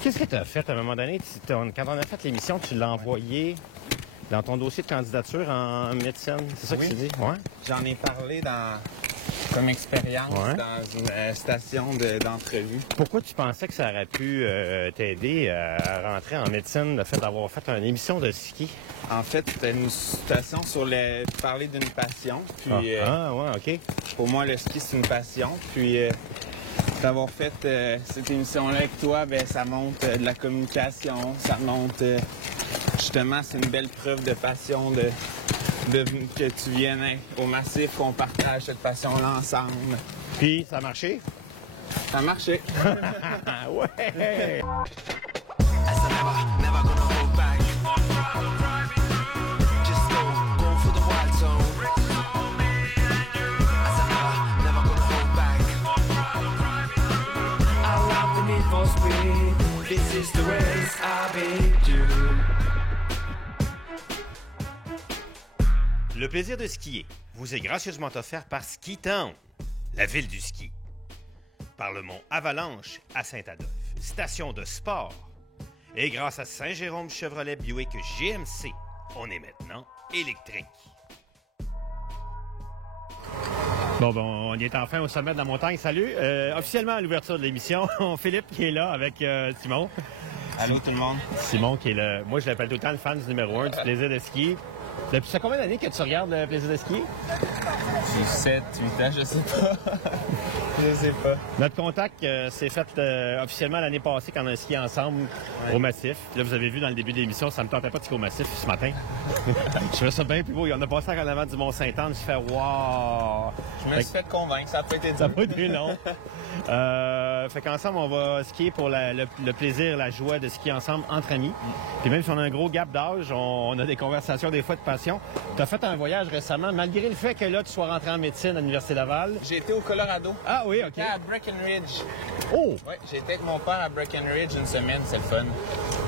Qu'est-ce que tu as fait à un moment donné? Quand on a fait l'émission, tu l'as envoyé dans ton dossier de candidature en médecine. C'est ça que tu dis? Ouais. J'en ai parlé comme expérience dans une station d'entrevue. Pourquoi tu pensais que ça aurait pu t'aider à rentrer en médecine, le fait d'avoir fait une émission de ski? En fait, c'était une station sur parler d'une passion. Puis, ouais, OK. Pour moi, le ski, c'est une passion. Puis, d'avoir fait cette émission-là avec toi, ben ça montre de la communication, ça montre justement, c'est une belle preuve de passion que tu viennes au Massif, qu'on partage cette passion-là ensemble. Puis, ça a marché? Ça a marché. Ouais! Le plaisir de skier vous est gracieusement offert par Ski Town, la ville du ski. Par le mont Avalanche à Saint-Adolphe, station de sport. Et grâce à Saint-Jérôme Chevrolet Buick GMC, on est maintenant électrique. Bon, on est enfin au sommet de la montagne. Salut! Officiellement à l'ouverture de l'émission, Philippe qui est là avec Simon. Allô tout le monde. Simon qui est le... Moi, je l'appelle tout le temps le fan numéro 1 du plaisir de skier. Depuis ça combien d'années que tu regardes le plaisir de skier? J'ai 7, 8 ans, je sais pas. Je sais pas. Notre contact s'est fait officiellement l'année passée quand on a skié ensemble au Massif. Là, vous avez vu dans le début de l'émission, ça me tentait pas de skier au Massif ce matin. Je trouvais ça bien plus beau. On a passé en avant du Mont-Saint-Anne. Je fais wow! Je me suis fait convaincre, ça a pas été dur. Ça n'a pas été long. Fait qu'ensemble, on va skier pour le plaisir, la joie de skier ensemble entre amis. Puis même si on a un gros gap d'âge, on a des conversations des fois de passion. Tu as fait un voyage récemment, malgré le fait que là, tu sois rentré en médecine à l'Université Laval. J'ai été au Colorado. Ah oui, OK. À Breckenridge. Oh! Oui, j'ai été avec mon père à Breckenridge une semaine, c'est le fun.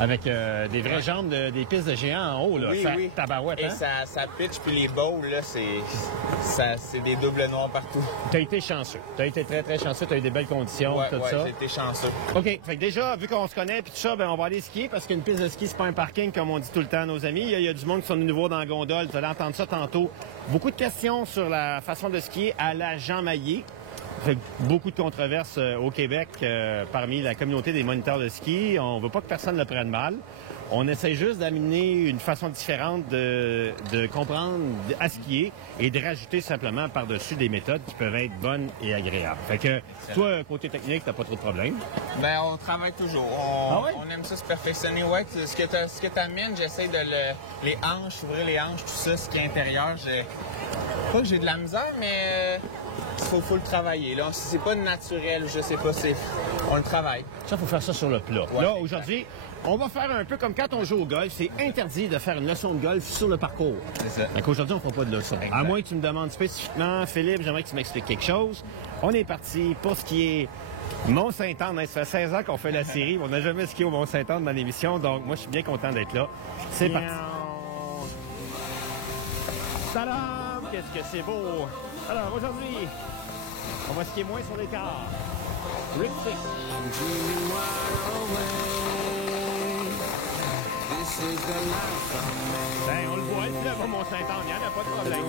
Avec des vraies jambes, des pistes de géants en haut, là. Oui, oui. Tabarouette, et hein? ça pitch, puis les bowls, là, c'est des doubles noirs partout. Tu as été chanceux. Tu as été très, très chanceux. Tu as eu des belles conditions, tout ça. J'ai été chanceux. OK. Fait que déjà, vu qu'on se connaît puis tout ça, ben on va aller skier parce qu'une piste de ski, c'est pas un parking, comme on dit tout le temps à nos amis. Il y a du monde qui sont de nouveau dans la gondole. Vous allez entendre ça tantôt. Beaucoup de questions sur la façon de skier à la Jean Maillet. Fait beaucoup de controverses au Québec parmi la communauté des moniteurs de ski. On veut pas que personne le prenne mal. On essaie juste d'amener une façon différente de comprendre à skier et de rajouter simplement par-dessus des méthodes qui peuvent être bonnes et agréables. Fait que toi, côté technique, t'as pas trop de problèmes. Ben, on travaille toujours. On aime ça se perfectionner. Ouais, ce que t'amènes, j'essaie de les hanches, ouvrir les hanches, tout ça, ce qui est intérieur. Pas que j'ai de la misère, mais faut le travailler. Là, c'est pas naturel, je sais pas, on le travaille. Ça, faut faire ça sur le plat. Ouais, là, aujourd'hui, on va faire un peu comme quand on joue au golf. C'est interdit de faire une leçon de golf sur le parcours. C'est ça. Donc aujourd'hui, on ne fera pas de leçon. Exact. À moins que tu me demandes spécifiquement, Philippe, j'aimerais que tu m'expliques quelque chose. On est parti pour ce qui est Mont-Saint-Anne. Ça fait 16 ans qu'on fait la série. On n'a jamais skié au Mont-Saint-Anne dans l'émission. Donc moi, je suis bien content d'être là. C'est parti. Tadam! Qu'est-ce que c'est beau! Alors aujourd'hui, on va skier moins sur l'écart. Rick Six. Ben, on le voit, il là, mon Saint-Anne, il n'y en a pas de problème.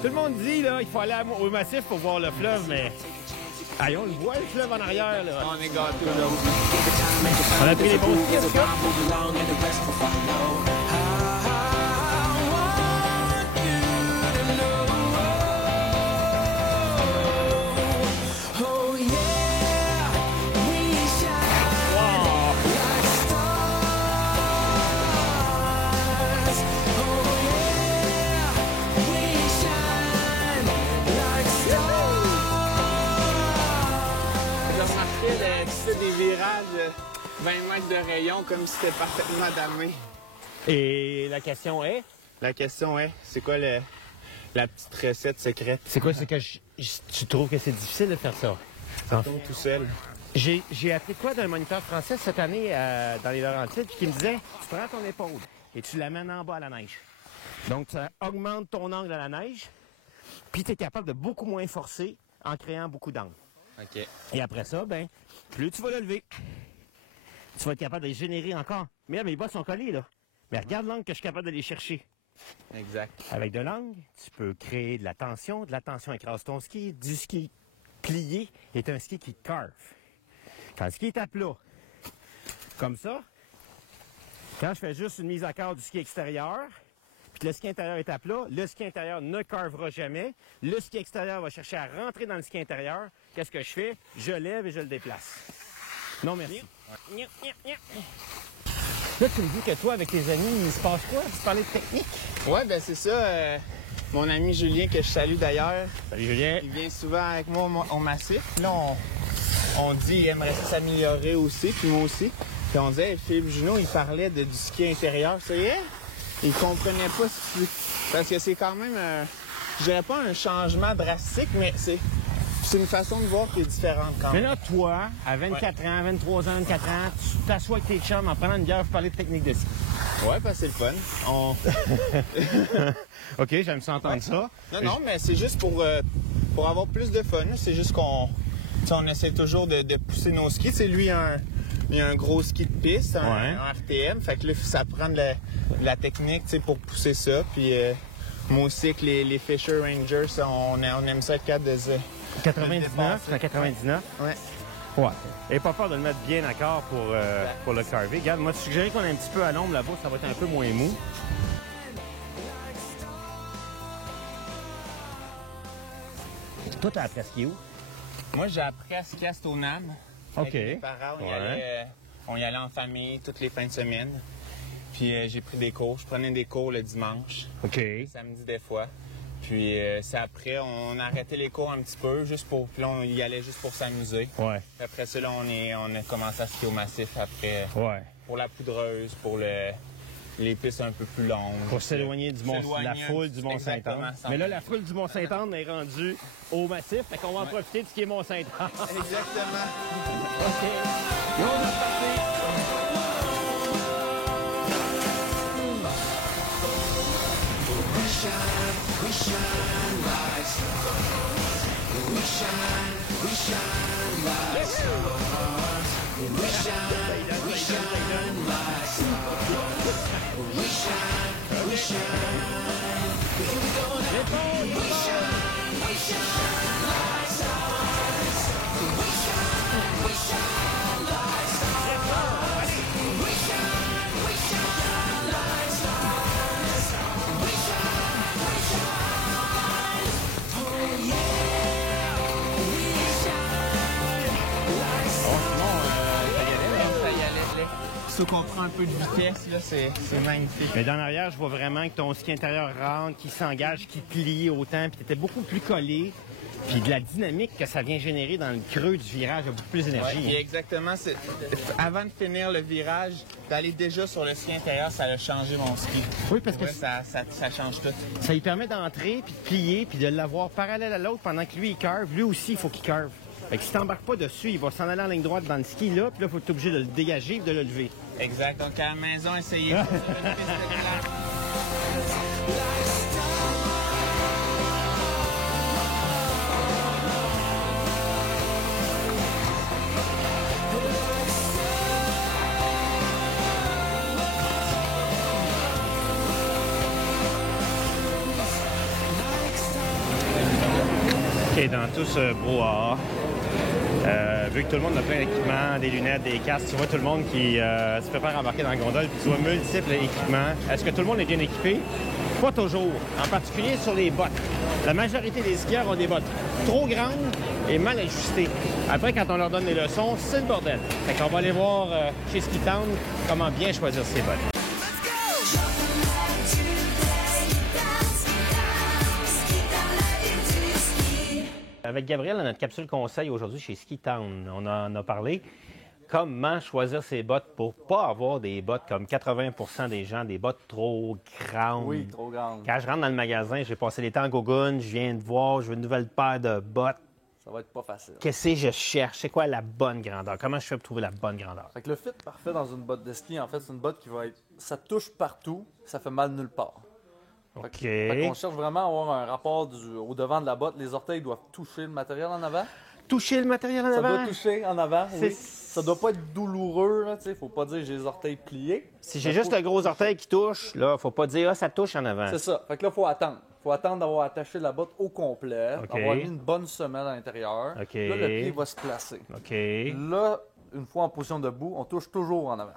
Tout le monde dit, là, il faut aller au Massif pour voir le fleuve, mais... Aïe, on le voit, le fleuve en arrière, là. On est gâtés, là. On a pris les bons skis, est-ce que... Des virages 20 mètres de rayon comme si c'était parfaitement damé. Et la question est? La question est, c'est quoi la petite recette secrète? C'est quoi, c'est que tu trouves que c'est difficile de faire ça? Ça tombe tout seul. J'ai appris quoi d'un moniteur français cette année dans les Laurentides qui me disait, tu prends ton épaule et tu l'amènes en bas à la neige. Donc, ça augmente ton angle à la neige, puis tu es capable de beaucoup moins forcer en créant beaucoup d'angles. OK. Et après ça, ben, plus tu vas le lever, tu vas être capable de les générer encore. Mais là, mes bas sont collés, là. Mais regarde l'angle que je suis capable de les chercher. Exact. Avec de l'angle, tu peux créer de la tension. De la tension écrase ton ski. Du ski plié est un ski qui carve. Quand le ski est à plat, comme ça, quand je fais juste une mise à quart du ski extérieur, puis que le ski intérieur est à plat, le ski intérieur ne carvera jamais. Le ski extérieur va chercher à rentrer dans le ski intérieur. Qu'est-ce que je fais? Je lève et je le déplace. Non, merci. Ouais. Là, tu me dis que toi, avec tes amis, il se passe quoi? Tu parlais de technique? Ouais, ben c'est ça. Mon ami Julien, que je salue d'ailleurs, Salut, Julien. il vient souvent avec moi au massif. Puis là, on dit qu'il aimerait s'améliorer aussi, puis moi aussi. Puis on disait, Philippe Junot, il parlait du ski intérieur. Ça y est? Il comprenait pas parce que c'est quand même, je dirais pas un changement drastique, mais c'est une façon de voir qui est différente quand Mais même. là, toi, à 24 ans, 23 ans, 24 ans, tu t'assois avec tes chums en prenant une bière pour parler de technique de ski. Ouais, ben c'est le fun. OK, j'aime ça entendre ça. Non, mais c'est juste pour avoir plus de fun. C'est juste qu'on essaie toujours de pousser nos skis. Tu sais, lui, il a un gros ski de piste, un RTM. Fait que là, ça prend de la technique, tu sais, pour pousser ça. Puis moi aussi, avec les Fisher Rangers, on aime ça être capable de 99, c'est en 99? Ouais. Ouais. Et pas peur de le mettre bien d'accord pour le carver. Regarde, moi, je suggérais qu'on ait un petit peu à l'ombre là-bas, ça va être un peu moins mou. Toi, t'as appris à skier où? Moi, j'ai appris à skier à Stoneham. OK. Avec mes parents, on y allait en famille toutes les fins de semaine. Puis j'ai pris des cours. Je prenais des cours le dimanche. OK. Le samedi des fois. Puis c'est après, on a arrêté les cours un petit peu, puis là, on y allait juste pour s'amuser. Ouais. Puis après ça, là, on a commencé à skier au massif après. Ouais. Pour la poudreuse, pour les pistes un peu plus longues. Pour s'éloigner la foule du Mont-Saint-Anne. Mais là, la foule du Mont-Saint-Anne est rendue au massif, fait qu'on va en profiter de skier Mont-Saint-Anne. Exactement. OK. Et on est parti. We shine like stars. We shine like stars. We shine like stars. We shine. Here we go now. We shine like stars. We shine like stars. We shine like stars. We shine. Sauf qu'on prend un peu de vitesse, là, c'est magnifique. Mais dans l'arrière, je vois vraiment que ton ski intérieur rentre, qui s'engage, qui plie autant, puis tu étais beaucoup plus collé. Puis de la dynamique que ça vient générer dans le creux du virage, il y a beaucoup plus d'énergie. Ouais, et exactement, avant de finir le virage, d'aller déjà sur le ski intérieur, ça a changé mon ski. Oui, parce que ouais, ça change tout. Ça lui permet d'entrer, puis de plier, puis de l'avoir parallèle à l'autre pendant que lui, il curve. Lui aussi, il faut qu'il curve. Fait que si t'embarques pas dessus, il va s'en aller en ligne droite dans le ski, là, puis là, il faut être obligé de le dégager et de le lever. Exact. Donc, à la maison, essayez sur une piste de glace. OK, dans tout ce brouhaha, vu que tout le monde a plein d'équipements, des lunettes, des casques, tu vois tout le monde qui se prépare à embarquer dans la gondole, puis tu vois multiples équipements. Est-ce que tout le monde est bien équipé? Pas toujours, en particulier sur les bottes. La majorité des skieurs ont des bottes trop grandes et mal ajustées. Après, quand on leur donne les leçons, c'est le bordel. Fait qu'on va aller voir chez Ski Town comment bien choisir ses bottes. Avec Gabriel, dans notre capsule conseil aujourd'hui chez Ski Town, on en a parlé. Comment choisir ses bottes pour pas avoir des bottes comme 80% des gens, des bottes trop grandes. Oui, trop grandes. Quand je rentre dans le magasin, j'ai passé les temps en Gogun, je viens de voir, je veux une nouvelle paire de bottes. Ça va être pas facile. Qu'est-ce que je cherche? C'est quoi la bonne grandeur? Comment je fais pour trouver la bonne grandeur? Fait que le fit parfait dans une botte de ski, en fait, c'est une botte qui va être... Ça touche partout, ça fait mal nulle part. OK. Fait qu'on cherche vraiment à avoir un rapport au devant de la botte. Les orteils doivent toucher le matériel en avant. Toucher le matériel en Ça avant? doit toucher en avant, C'est- oui. Ça doit pas être douloureux, là, tu sais. Faut pas dire j'ai les orteils pliés. Si j'ai juste le gros orteil qui touche, là, faut pas dire, ah, ça touche en avant. C'est ça. Fait que là, faut attendre. Faut attendre d'avoir attaché la botte au complet, OK. d'avoir mis une bonne semelle à l'intérieur. OK. Là, le pied va se placer. OK. Là, une fois en position debout, on touche toujours en avant.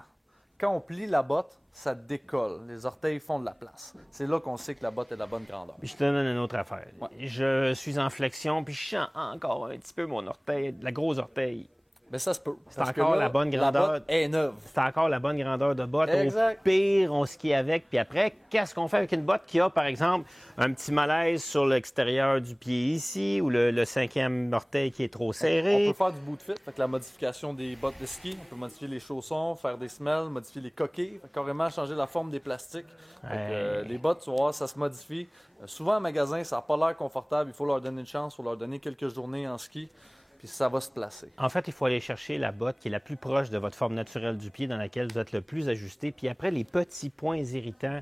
Quand on plie la botte, ça décolle. Les orteils font de la place. C'est là qu'on sait que la botte est de la bonne grandeur. Puis je te donne une autre affaire. Ouais. Je suis en flexion, puis je sens encore un petit peu mon orteil, la grosse orteil. Mais ça se peut. C'est encore la bonne grandeur. La botte est neuve. C'est encore la bonne grandeur de botte. Exact. Au pire, on skie avec. Puis après, qu'est-ce qu'on fait avec une botte qui a, par exemple, un petit malaise sur l'extérieur du pied ici, ou le 5e orteil qui est trop On serré? peut faire du boot fit, fait que la modification des bottes de ski. On peut modifier les chaussons, faire des semelles, modifier les coquilles, fait que carrément changer la forme des plastiques. Fait que, les bottes, tu vas voir, ça se modifie. Souvent, en magasin, ça n'a pas l'air confortable. Il faut leur donner une chance, il faut leur donner quelques journées en ski, puis ça va se placer. En fait, il faut aller chercher la botte qui est la plus proche de votre forme naturelle du pied, dans laquelle vous êtes le plus ajusté. Puis après, les petits points irritants,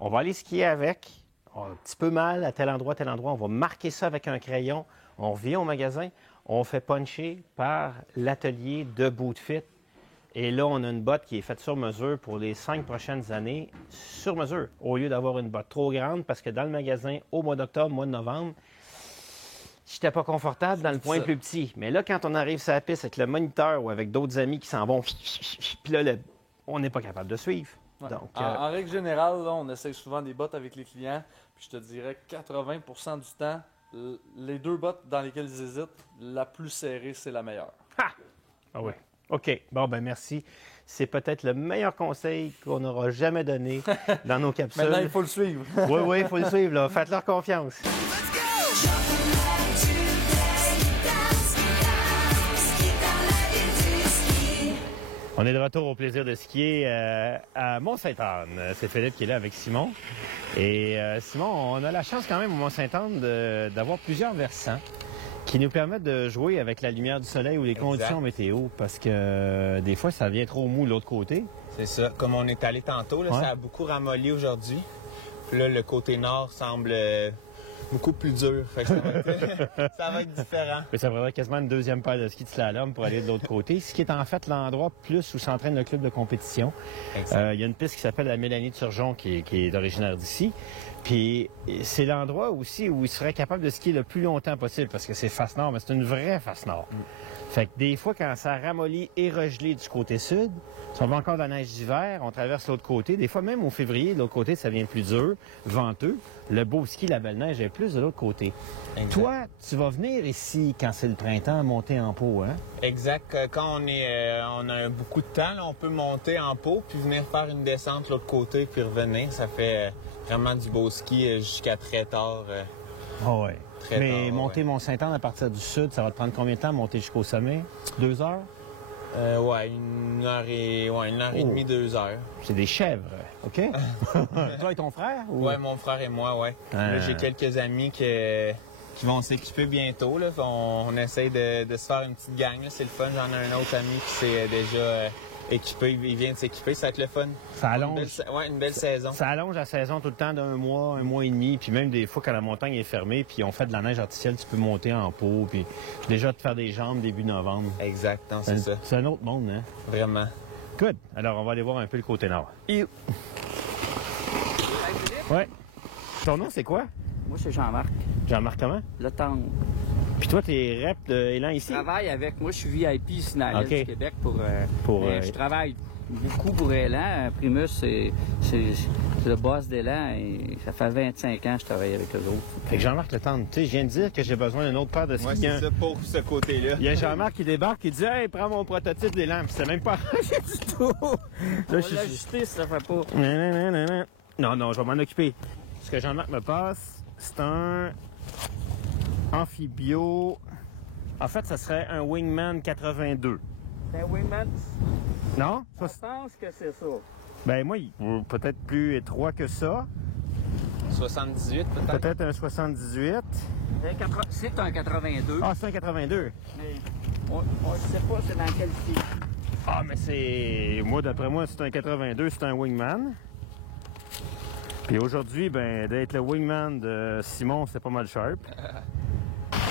on va aller skier avec. On a un petit peu mal à tel endroit, on va marquer ça avec un crayon. On revient au magasin, on fait puncher par l'atelier de Boot Fit. Et là, on a une botte qui est faite sur mesure pour les 5 prochaines années, sur mesure, au lieu d'avoir une botte trop grande, parce que dans le magasin, au mois d'octobre, mois de novembre, j'étais pas confortable dans le point ça. plus petit. Mais là, quand on arrive sur la piste avec le moniteur ou avec d'autres amis qui s'en vont, puis là, on n'est pas capable de suivre. Ouais. Donc, En règle générale, là, on essaye souvent des bottes avec les clients, puis je te dirais 80% du temps, les deux bottes dans lesquelles ils hésitent, la plus serrée, c'est la meilleure. ah oui. OK. Bon, ben merci. C'est peut-être le meilleur conseil qu'on n'aura jamais donné dans nos capsules. Maintenant, il faut le suivre. Oui, oui, il faut le suivre. Là. Faites-leur confiance. On est de retour au plaisir de skier à Mont-Sainte-Anne. C'est Philippe qui est là avec Simon. Et Simon, on a la chance quand même au Mont-Sainte-Anne d'avoir plusieurs versants qui nous permettent de jouer avec la lumière du soleil ou les conditions météo, parce que des fois, ça vient trop mou de l'autre côté. C'est ça. Comme on est allé tantôt, là, Ouais. ça a beaucoup ramolli aujourd'hui. Puis là, le côté nord semble beaucoup plus dur. Fait que ça va être différent. Mais ça prendrait quasiment une deuxième paire de skis de slalom pour aller de l'autre côté, ce qui est en fait l'endroit plus où s'entraîne le club de compétition. Exact. Il y a une piste qui s'appelle la Mélanie de Turgeon qui est originaire d'ici. Puis c'est l'endroit aussi où il serait capable de skier le plus longtemps possible, parce que c'est face nord, mais c'est une vraie face nord. Fait que des fois, quand ça ramollit et regelé du côté sud, si on va encore de la neige d'hiver, on traverse l'autre côté. Des fois, même au février, de l'autre côté, ça devient plus dur, venteux. Le beau ski, la belle neige est plus de l'autre côté. Exact. Toi, tu vas venir ici quand c'est le printemps, monter en pot, hein? Exact. Quand on a beaucoup de temps, là, on peut monter en pot puis venir faire une descente de l'autre côté puis revenir. Ça fait vraiment du beau ski jusqu'à très tard. Ah ouais. Très Mais tard, monter Mont-Sainte-Anne à partir du sud, ça va te prendre combien de temps monter jusqu'au sommet? 2 heures? Ouais, une heure et demie, 2 heures. C'est des chèvres, OK? Toi et ton frère? Ou... Ouais, mon frère et moi, ouais. Là, j'ai quelques amis qui vont s'équiper bientôt. Là. On essaye de se faire une petite gang. là. C'est le fun. J'en ai un autre ami qui s'est déjà équipé. Il vient de s'équiper. Ça va être le fun. Ça allonge. Une belle saison. Ça allonge la saison tout le temps d'un mois et demi. Puis même des fois, quand la montagne est fermée, puis on fait de la neige artificielle, tu peux monter en pot. Puis déjà te faire des jambes début novembre. Exact, non, c'est ça. C'est un autre monde, hein? Vraiment. Good. Alors, on va aller voir un peu le côté nord. Ouais. Ton nom, c'est quoi? Moi, c'est Jean-Marc, Jean-Marc comment? Le Temps. Puis toi, t'es rep de Élan ici? Je travaille avec, moi, je suis VIP ici dans l'île OK. du Québec pour. Pour, mais je travaille beaucoup pour Élan. Primus, c'est le boss d'Élan et ça fait 25 ans que je travaille avec eux autres. Fait que Jean-Marc Le Tendre, tu sais, je viens de dire que j'ai besoin d'une autre paire de skis. Moi, c'est ça pour ce côté-là. Il y a Jean-Marc qui débarque, qui dit « Hey, prends mon prototype d'élan. » Puis c'est même pas arrangé du tout. On Là, va l'ajuster si ça fait pas. Non, je vais m'en occuper. Ce que Jean-Marc me passe, c'est un amphibio. En fait, ça serait un Wingman 82. Ben oui, man, Non? je pense que c'est ça. Ben moi, il est peut-être plus étroit que ça. 78, peut-être. Peut-être un 78. C'est un 82, Ah, c'est un 82. mais on ne sait pas c'est dans quel style. Ah, mais c'est... Moi, d'après moi, c'est un 82, c'est un Wingman. Puis aujourd'hui, ben, d'être le wingman de Simon, c'est pas mal sharp.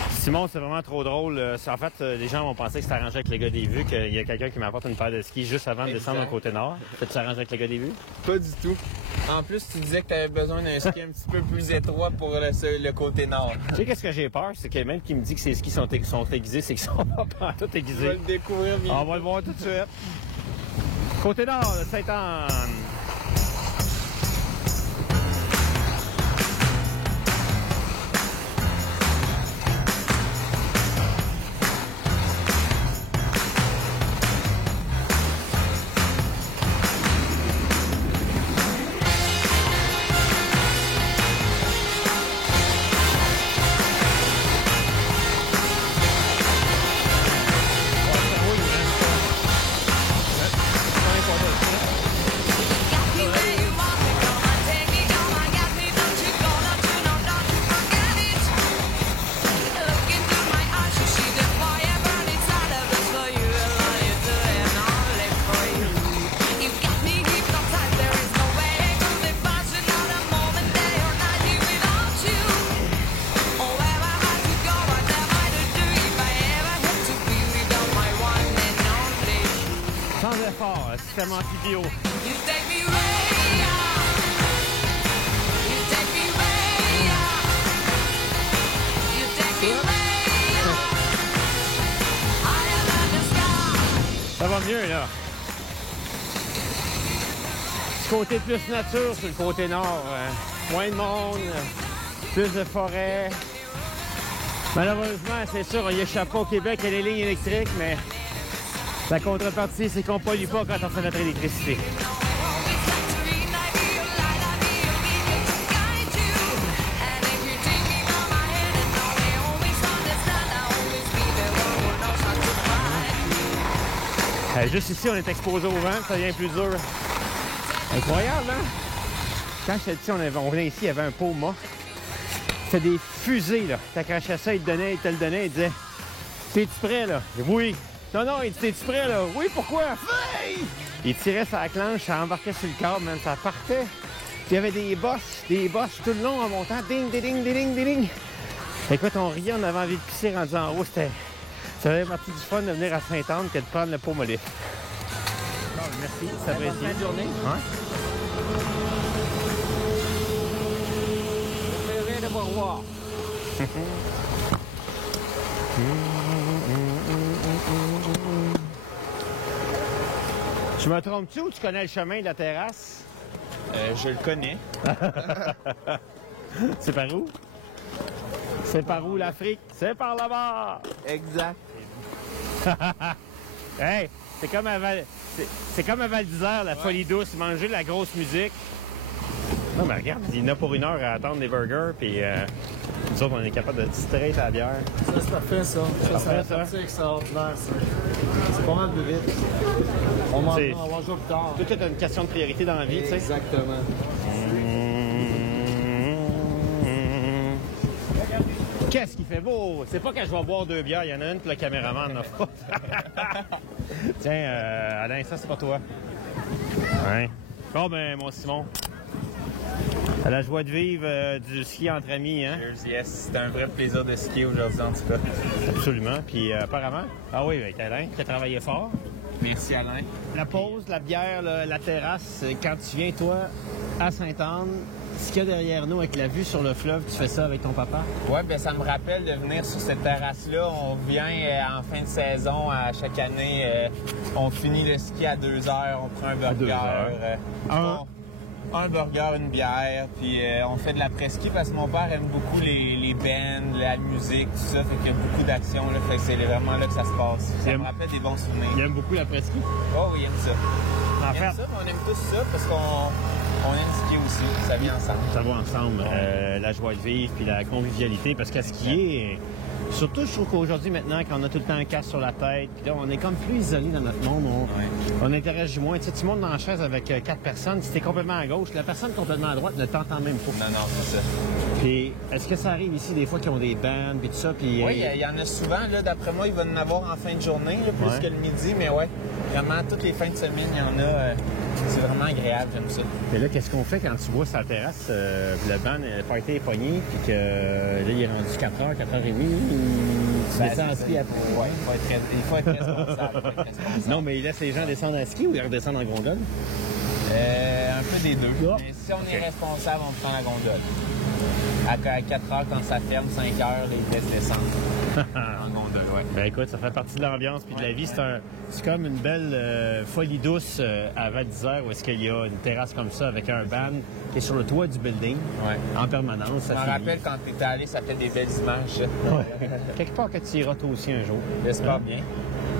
Simon, c'est vraiment trop drôle. En fait, les gens vont penser que c'est arrangé avec le gars des vues, qu'il y a quelqu'un qui m'apporte une paire de skis juste avant de descendre au côté nord. Tu t'arranges avec le gars des vues? Pas du tout. En plus, tu disais que tu avais besoin d'un ski un petit peu plus étroit pour le côté nord. Tu sais, qu'est-ce que j'ai peur? C'est que même qui me dit que ces skis sont aiguisés, c'est qu'ils sont pas tout Tu vas aiguisés. le découvrir bien. On va le voir tout de suite. Côté nord de Sainte-Anne. Sans effort, système anti-bio. Ça va mieux, là. Côté plus nature sur le côté nord. Moins de monde, plus de forêt. Malheureusement, c'est sûr, on y échappe pas au Québec, il y a les lignes électriques, mais la contrepartie, c'est qu'on ne pollue pas quand on fait notre électricité. Juste ici, on est exposé au vent, ça devient plus dur. Incroyable, hein? Quand j'étais petit, on venait ici, il y avait un pot mât. C'était des fusées, là. T'accrochais ça, il te le donnait, il disait « T'es-tu prêt, là? » Oui. Non, non, il dit « T'es-tu prêt, là? » Oui, pourquoi? Oui! Il tirait sa clenche, ça embarquait sur le câble, man, ça partait. Puis il y avait des bosses tout le long en montant. Ding, ding, ding, ding, ding, ding. Écoute, on riait, on avait envie de pisser rendu en haut. Ça faisait partie du fun de venir à Sainte-Anne que de prendre le pot mollet. Bon, merci, ça va Bonne journée. Ouais. Préféré de vous revoir. Tu me trompes-tu ou tu connais le chemin de la terrasse? Je le connais. C'est par où? C'est par où l'Afrique? C'est par là-bas! Exact. Hey, c'est comme à Val d'Isère, la folie douce, manger de la grosse musique. Non, mais regarde, il y en a pour une heure à attendre des burgers, puis nous autres, on est capable de distraire à la bière. Ça, c'est parfait, ça. C'est extraordinaire, ça. C'est pas mal plus vite. On mange C'est- plus tard. Tout est une question de priorité dans la vie, tu sais. Exactement. Qu'est-ce qui fait beau? C'est pas quand je vais boire 2 bières, il y en a une pour le caméraman. Là. Tiens, Alain, ça c'est pour toi. Ouais. Bon, ben, mon Simon. À la joie de vivre du ski entre amis, hein? Cheers, yes. C'était un vrai plaisir de skier aujourd'hui, en tout cas. Absolument. Puis apparemment, ah oui, avec Alain, tu as travaillé fort. Merci, Alain. La pause, la bière, la terrasse, quand tu viens, toi, à Sainte-Anne, ce qu'il y a derrière nous avec la vue sur le fleuve, tu fais ça avec ton papa? Ouais, ben ça me rappelle de venir sur cette terrasse-là. On vient en fin de saison, à chaque année, on finit le ski à 2 heures, on prend un burger. 2 heures. Un burger, une bière, puis on fait de l'après-ski parce que mon père aime beaucoup les bands, la musique, tout ça, fait qu'il y a beaucoup d'action, là, fait que c'est vraiment là que ça se passe. Ça me rappelle des bons souvenirs. Il aime beaucoup l'après-ski. Oh oui, il aime ça. En Il fait, aime ça, mais on aime tous ça parce qu'on aime skier aussi, ça vient ensemble. ça va ensemble, la joie de vivre puis la convivialité, parce qu'à skier, Surtout, je trouve qu'aujourd'hui, maintenant, quand on a tout le temps un casque sur la tête, puis là, on est comme plus isolé dans notre monde. On interagit moins. Tu sais, tu montes dans la chaise avec 4 personnes, si t'es complètement à gauche, la personne complètement à droite ne t'entend même pas. Non, c'est ça. Puis, est-ce que ça arrive ici des fois qu'ils ont des bandes, puis tout ça, puis... Oui, il y en a souvent, là, d'après moi, il va en avoir en fin de journée, là, plus que le midi, mais ouais, vraiment, toutes les fins de semaine, il y en a. C'est vraiment agréable, j'aime ça. Mais là, qu'est-ce qu'on fait quand tu vois sur la terrasse, le band, le party est pogné, puis que là, il est rendu 4h, 4h30, tu descends en ski après? Oui, il faut être responsable. Non, mais il laisse les gens descendre en ski ou ils redescendent en gondole? Un peu des deux. Ah. Mais si on est responsable, on prend la gondole. À 4 heures, quand ça ferme, 5 heures, les laisse descendre. En gondole, ouais. Ben écoute, ça fait partie de l'ambiance puis de la vie. C'est comme une belle folie douce à Val d'Isère où est-ce qu'il y a une terrasse comme ça avec un ban qui est sur le toit du building en permanence. Je me rappelle quand tu étais allé, ça fait des belles images. Ouais. Quelque part que tu iras toi aussi un jour. J'espère bien.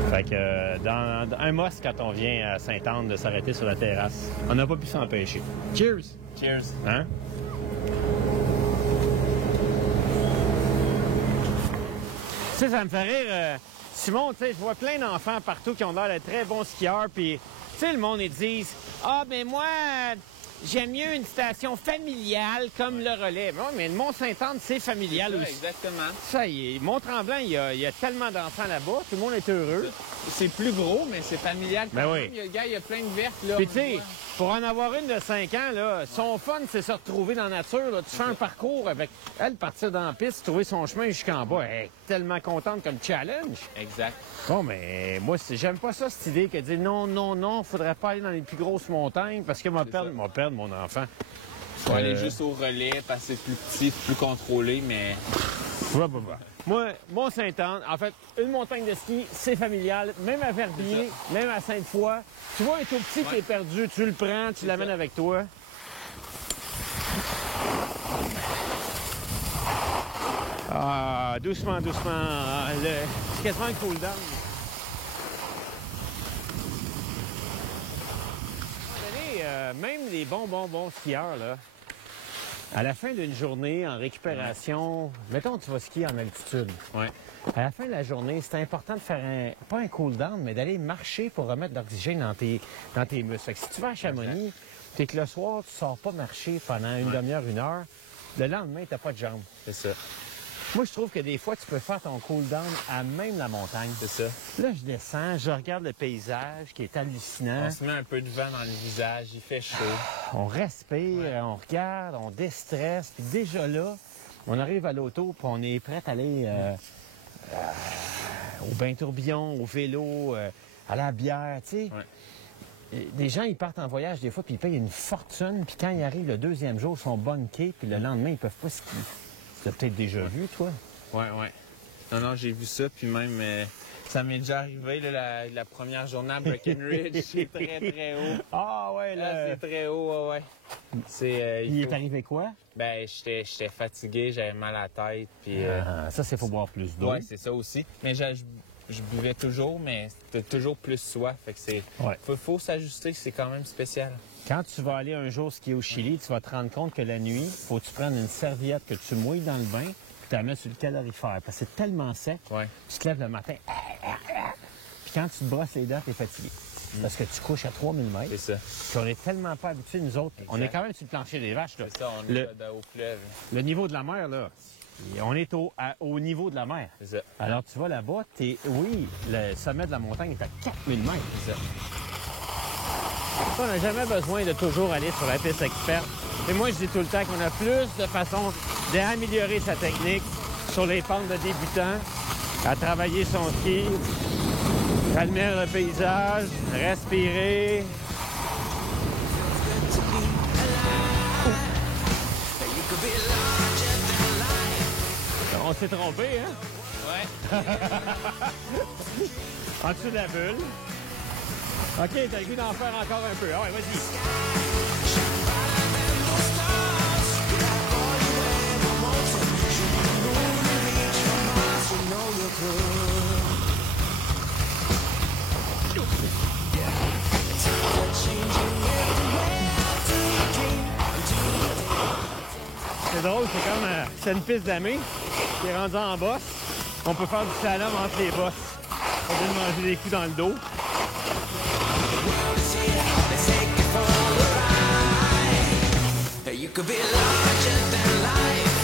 Fait que dans un must quand on vient à Sainte-Anne de s'arrêter sur la terrasse. On n'a pas pu s'empêcher. Cheers! Cheers. Hein? Tu sais, ça me fait rire. Simon, tu sais, je vois plein d'enfants partout qui ont l'air de très bons skieurs. Puis, tu sais, le monde, ils disent ah, ben moi, j'aime mieux une station familiale comme le Relais. Bon, mais le Mont-Sainte-Anne, c'est familial aussi. Exactement. Ça y est. Mont-Tremblant, il y a tellement d'enfants là-bas. Tout le monde est heureux. C'est plus gros, mais c'est familial. Ben oui. Il y a plein de vertes, là. Puis, tu sais, pour en avoir une de 5 ans, là, son fun, c'est se retrouver dans la nature. Là. Tu fais un parcours avec elle, partir dans la piste, trouver son chemin jusqu'en bas. Elle est tellement contente comme challenge. Exact. Bon, mais moi, j'aime pas ça, cette idée que dire non, faudrait pas aller dans les plus grosses montagnes parce que m'a perdre mon enfant. Faut aller juste au Relais parce que c'est plus petit, plus contrôlé, mais... Moi, Mont-Sainte-Anne, en fait, une montagne de ski, c'est familial. Même à Verbier, même à Sainte-Foy. Tu vois un tout petit qui est perdu, tu le prends, tu l'amènes avec toi. Ah, doucement. C'est quasiment un cool down. Même les bons skieurs, là, à la fin d'une journée en récupération, mettons tu vas skier en altitude. Ouais. À la fin de la journée, c'est important de faire pas un cool down, mais d'aller marcher pour remettre de l'oxygène dans tes muscles. Fait que si tu vas à Chamonix, c'est que le soir, tu sors pas marcher pendant une demi-heure, 1 heure, le lendemain, t'as pas de jambes. C'est ça. Moi, je trouve que des fois, tu peux faire ton cool down à même la montagne. C'est ça. Là, je descends, je regarde le paysage qui est hallucinant. On se met un peu de vent dans le visage, il fait chaud. On respire, on regarde, on déstresse. Puis déjà là, on arrive à l'auto, puis on est prêt à aller au bain tourbillon, au vélo, à la bière, tu sais. Ouais. Des gens, ils partent en voyage des fois, puis ils payent une fortune. Puis quand ils arrivent le 2e jour, ils sont bunkés, puis le lendemain, ils peuvent pas skier. Tu l'as peut-être déjà vu, toi? Ouais. Non, j'ai vu ça, puis même... ça m'est déjà arrivé, là, la première journée à Breckenridge. C'est très haut. Ah ouais, Là, c'est très haut, ouais. Il est arrivé quoi? Ben, j'étais fatigué, j'avais mal à la tête, puis... Ça, c'est faut boire plus d'eau. Ouais, c'est ça aussi. Mais je buvais toujours, mais c'était toujours plus soif. Fait que c'est... Ouais. Faut s'ajuster, c'est quand même spécial. Quand tu vas aller un jour skier au Chili, tu vas te rendre compte que la nuit, faut que tu prennes une serviette que tu mouilles dans le bain, puis tu la mets sur le calorifère. Parce que c'est tellement sec, tu te lèves le matin, puis quand tu te brosses les dents, tu es fatigué. Parce que tu couches à 3000 mètres. C'est ça. Puis on est tellement pas habitués, nous autres. On est quand même sur le plancher des vaches. Là. C'est ça, on est au fleuve. Le niveau de la mer, là, on est au niveau de la mer. C'est ça. Alors, tu vas là-bas, le sommet de la montagne est à 4000 mètres. C'est ça. On n'a jamais besoin de toujours aller sur la piste experte. Et moi, je dis tout le temps qu'on a plus de façons d'améliorer sa technique sur les pentes de débutants, à travailler son ski, admirer le paysage, respirer. On s'est trompé, hein? Ouais. En dessous de la bulle. OK, t'as le goût d'en faire encore un peu. Ah ouais, vas-y. C'est drôle, c'est comme c'est une piste d'amé qui est rendue en bosse. On peut faire du slalom entre les bosses. On vient de manger des coups dans le dos. You could be larger than life,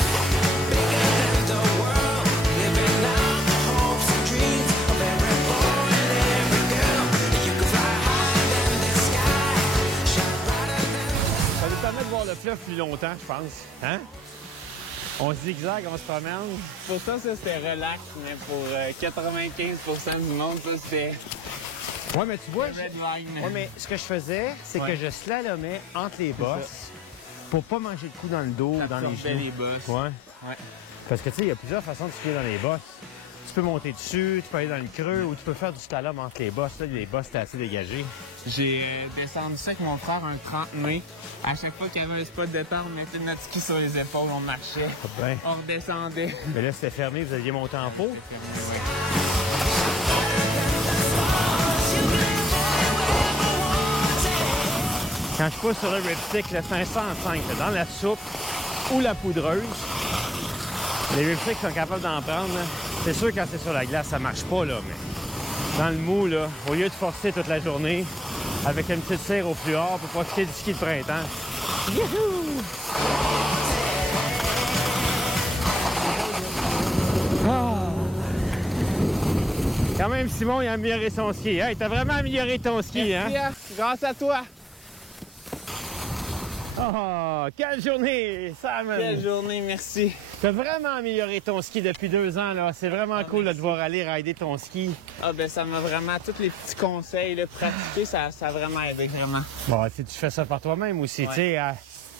bigger than the world, living out the hopes and dreams of every boy and every girl. You could fly higher than the sky, shine brighter than Ça nous permet de voir le fleuve plus longtemps, je pense. Hein? On zigzag, on se promène. Pour ça, c'était relax, mais pour 95% du monde, ça, c'était Ouais, mais tu vois, red line. ouais, mais ce que je faisais, c'est Ouais. que je slalomais entre les bosses pour pas manger de coups dans le dos, dans les T'absorbais genoux. les bosses. Ouais. Ouais. Parce que tu sais, il y a plusieurs façons de skier dans les bosses. Tu peux monter dessus, tu peux aller dans le creux ou tu peux faire du slalom entre les bosses. Là, les bosses, c'était assez dégagé. J'ai descendu ça avec mon frère un 30 mai. À chaque fois qu'il y avait un spot de départ, on mettait notre ski sur les épaules, on marchait, Ouais. on redescendait. Mais là, c'était fermé, vous aviez monté en pot. Quand je pousse sur le ripstick, le 505, là, dans la soupe ou la poudreuse, les ripsticks sont capables d'en prendre. Là. C'est sûr, quand c'est sur la glace, ça marche pas, là, mais dans le mou, là, au lieu de forcer toute la journée, avec une petite cire au fluor pour profiter du ski de printemps. Youhou! Ah! Quand même, Simon, il a amélioré son ski. Hey, t'as vraiment amélioré ton ski, hein? Grâce à toi! Oh, quelle journée, Sam! Quelle journée, merci! T'as vraiment amélioré ton ski depuis 2 ans, là. C'est vraiment cool de te voir aller rider ton ski. Ah ben ça m'a vraiment, tous les petits conseils, là, pratiquer, ça a vraiment aidé, vraiment. Bon, si tu fais ça par toi-même aussi, Ouais. tu sais, à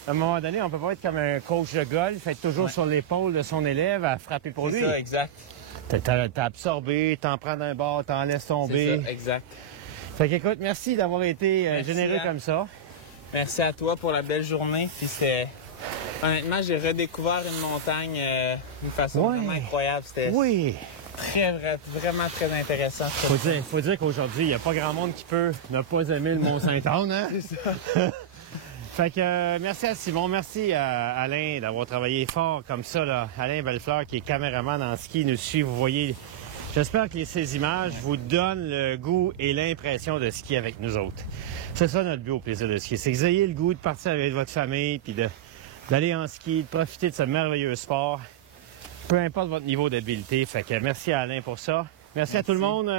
un moment donné, on peut pas être comme un coach de golf, être toujours Ouais. sur l'épaule de son élève à frapper pour C'est lui. ça, exact. T'as absorbé, t'en prends d'un bord, t'en laisses tomber. C'est ça, exact. Fait qu'écoute, merci d'avoir été Merci, généreux Anne. comme ça. Merci à toi pour la belle journée. Puis c'était... Honnêtement, j'ai redécouvert une montagne d'une façon Ouais. vraiment incroyable. C'était Oui! vraiment très intéressant. Faut dire qu'aujourd'hui, il n'y a pas grand monde qui peut ne pas aimer le Mont-Saint-Anne, hein? Fait que merci à Simon, merci à Alain d'avoir travaillé fort comme ça, là. Alain Bellefleur, qui est caméraman en ski, nous suit, vous voyez. J'espère que ces images vous donnent le goût et l'impression de skier avec nous autres. C'est ça notre but au plaisir de skier, c'est que vous ayez le goût de partir avec votre famille, puis d'aller en ski, de profiter de ce merveilleux sport, peu importe votre niveau d'habileté. Fait que merci à Alain pour ça. Merci à tout le monde,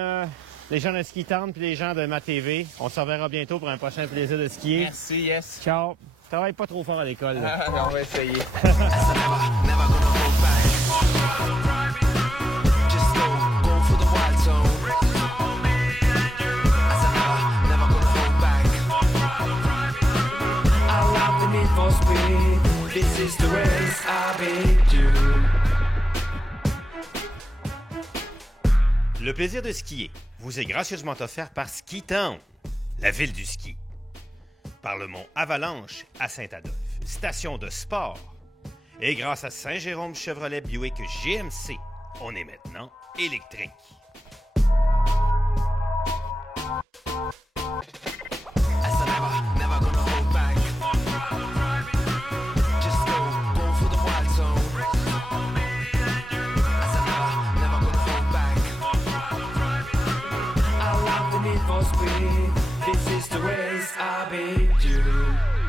les gens de Ski Town puis les gens de ma TV. On se reverra bientôt pour un prochain plaisir de skier. Merci, yes. Ciao. Travaille pas trop fort à l'école, là. Ah, on va essayer. never gonna hold back. Just go for the wild zone. I said never gonna hold back. I love the need for speed. This is the race I've been due. Le plaisir de skier vous est gracieusement offert par Ski Town, la ville du ski. Par le mont Avalanche à Saint-Adolphe, station de sport. Et grâce à Saint-Jérôme Chevrolet Buick GMC, on est maintenant électrique. I said never gonna hold back. Just go for the wild zone. I said never gonna hold back. I love the need for speed. This is the race I've been due.